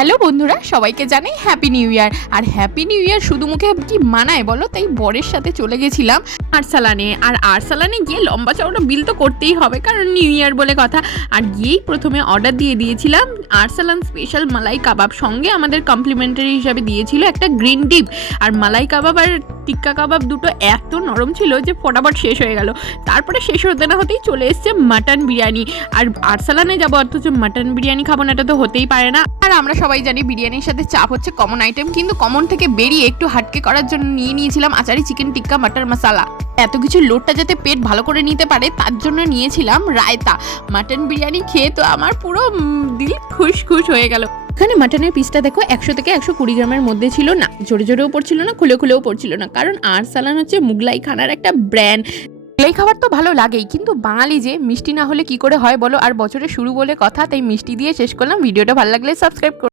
Hello বন্ধুরা, সবাইকে জানাই হ্যাপি নিউ ইয়ার। আর হ্যাপি নিউ ইয়ার শুধু মুখে কি মানায় বলো, তাই বরের সাথে চলে গেছিলাম আরসালানে। আর আরসালানে গিয়ে লম্বা চওড়া বিল তো করতেই হবে, কারণ নিউ ইয়ার বলে কথা। আর গিয়েই প্রথমে অর্ডার দিয়ে দিয়েছিলাম আরসালান স্পেশাল মালাই কাবাব, সঙ্গে আমাদের কমপ্লিমেন্টারি হিসাবে দিয়েছিল একটা গ্রিন ডিপ। আর মালাই কাবাব আর টিক্কা কাবাব দুটো এত নরম ছিল যে ফটাফট শেষ হয়ে গেল। তারপরে শেষ হতে না হতেই চলে এসছে মাটন বিরিয়ানি। আর আরসালানে যাবো অথচ মাটন বিরিয়ানি খাবো না, এটা তো হতেই পারে না। আর আমরা সবাই জানি বিরিয়ানির সাথে চাপ হচ্ছে কমন আইটেম, কিন্তু কমন থেকে বেরিয়ে একটু হাটকে করার জন্য নিয়েছিলাম আচারি চিকেন টিক্কা মাটার মশালা। এত কিছু লোডটা যাতে পেট ভালো করে নিতে পারে তার জন্য নিয়েছিলাম রায়তা। মাটন বিরিয়ানি খেয়ে তো আমার পুরো দিল খুশ খুশ হয়ে গেল। এখানে মাটনের পিসটা দেখো 100 থেকে 120 গ্রামের মধ্যে ছিল না, জোরে জোরেও পড়ছিল না, খুলেও পড়ছিল না, কারণ আরসালান হচ্ছে মুগলাই খানার একটা ব্র্যান্ড। মুগলাই খাবার তো ভালো লাগেই, কিন্তু বাঙালি যে মিষ্টি না হলে কি করে হয় বলো। আর বছরের শুরু বলে কথা, তাই মিষ্টি দিয়ে শেষ করলাম। ভিডিওটা ভালো লাগলে সাবস্ক্রাইব করো।